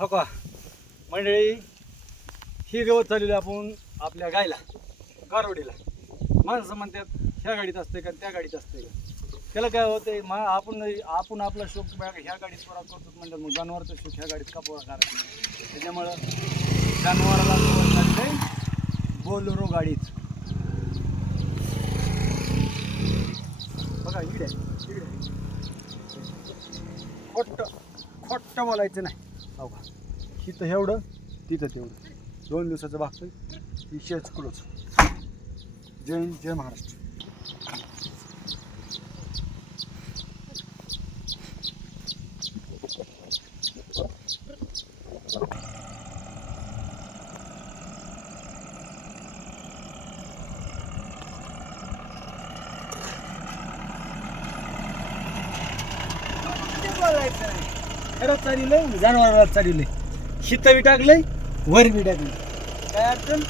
हो का? मंडळी ही गवत चाललेली आपण आपल्या गायला गारवडीला माणसं म्हणतात ह्या गाडीत असते का? त्या गाडीत असते का? त्याला काय होते मा आपण आपण आपला शोक ह्या गाडीत पुरा करतो म्हणतात मग जनावरचा शोक ह्या गाडीत का पुरा करत नाही? त्याच्यामुळं जनावराला गवत चाललंय बोलोरो गाडीत. बघा इकडे इकडे. खोट्ट खोट्ट बोलायचं नाही. हो का? इथं एवढं तिथं तेवढं. दोन दिवसाचं भागतोय विषयच क्लोज जय हिंद, जय महाराष्ट्र. खरंच चाललंय जनावराला चाललंय शीत बी टाकलंय वर बी टाकलं काय अडचण?